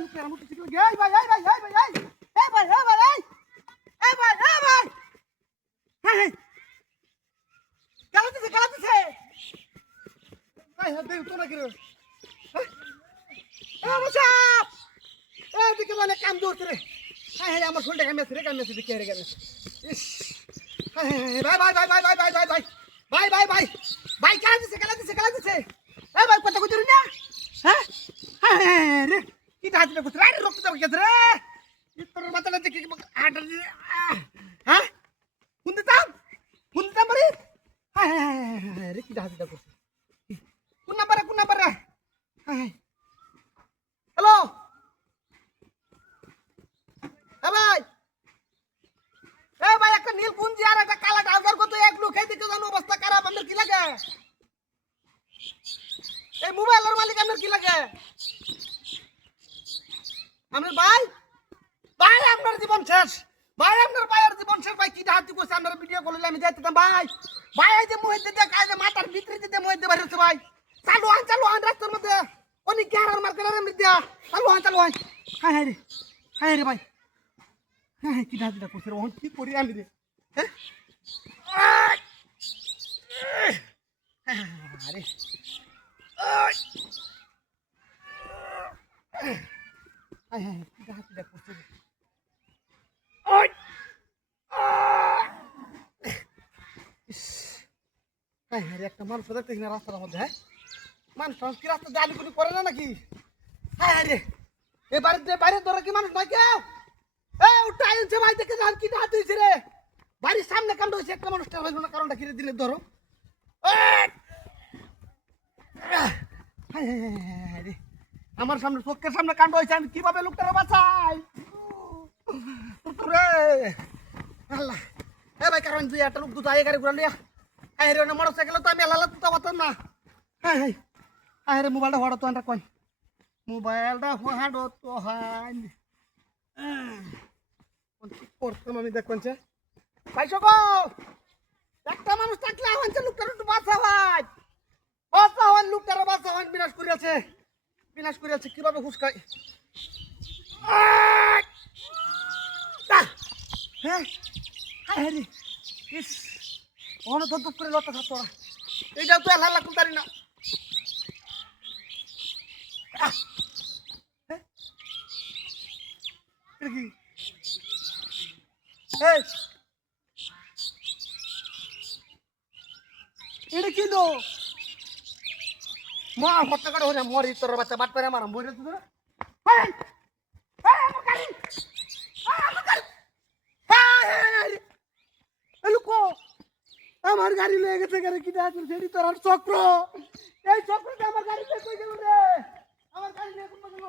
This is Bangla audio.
লুকের মতো চিকলো গে এই ভাই এই ভাই এই ভাই এই ভাই এই ভাই এই ভাই এই ভাই হ্যাঁ কালাতেছে ভাই হাত দে তো না কি রে মুসাফ এদিকে মানে কাম করতে রে হ্যাঁ আমার ফোনটা কামে দেখে রে গেছে ইস ভাই কালাতেছে এই ভাই কথা কইতে না হ্যাঁ রে কি হাতে কইতে রে রক্ত দাও গেছে রে তোর মাথাটা দেখি আটা হ্যাঁ কোন দিতাম রে রে কি হাতে কইতে কোন নাম্বার হ্যাঁ হ্যালো ভাই একটা নীল পুঞ্জি আর একটা কালা ডাউজার কত এক লোক এই দিকে জানো অবস্থা খারাপ আমাদের কি লাগে এই মোবাইলের মালিক আমাদের কি লাগে আমরা ভাই আপনার জীবন শেষ ভাই আপনার ভাইয়ের জীবন শেষ ভাই কি হাত দিছে আমরা ভিডিও করলে আমি যাইতাম ভাই এই যে মুহিত দিয়ে কাজে মাথার ভিতরে দিয়ে মুহিত দিয়ে বাইরে ভাই চালু আন রাস্তার মধ্যে অনেক গ্যারার মার্কেটের মধ্যে দিয়া চালু আন হ্যাঁ রে ভাই হ্যাঁ কি হাত দিটা করছে ওহন কি করি আমি রে আরে একটা মানুষ দেখতেছি না রাস্তার মধ্যে হ্যাঁ মানুষ কি রাস্তা দিয়ে আলিগুলি করে না নাকি হ্যাঁ রে এ বাইরে ধরে কি মানুষ নয় কেউ উঠাই আনছে ভাই দেখে যান কি হাত হয়েছে রে বাড়ির সামনে কাণ্ড হয়েছে একটা মানুষটা হইল না কারণটা কিনে দিলে ধরো আমার সামনে চোখের সামনে কাণ্ড হয়েছে আমি কিভাবে লোকটারে বাঁচাই আল্লাহ ভাই কারণ তুই একটা লোক দুটো গাড়ি ঘুরা লিয়া রে মোটর সাইকেল তো আমি আল্লাহ তুই পারতাম না রে মোবাইলটা হওয়াটা তো কই মোবাইলটা হওয়াটো তো হান করতাম আমি দেখবেন ভাই সকল একটা মানুষ থাকলে আহ্বানছে লোকটার একটু বাঁচাওয়ান লোকটার বাঁচাওয়ান বিনাশ করিয়াছে কিভাবে ঘুষ খাই হ্যাঁ রে ইস অনেক ধপ করে লতা খাত তোরা এইটাও তো আল্লাহ কুলতারি না কি এটা কি দো মা হত্যা করে হরে মরি তোর বাচ্চা বাট করে মারাম বইরে তুই আমার গাড়ি লয়ে গেছে গাড়ি কি আছে সেটি তোর চক্র এই চক্রটা আমার গাড়িতে কই গেল রে আমার গাড়ি নিয়ে কোন গেল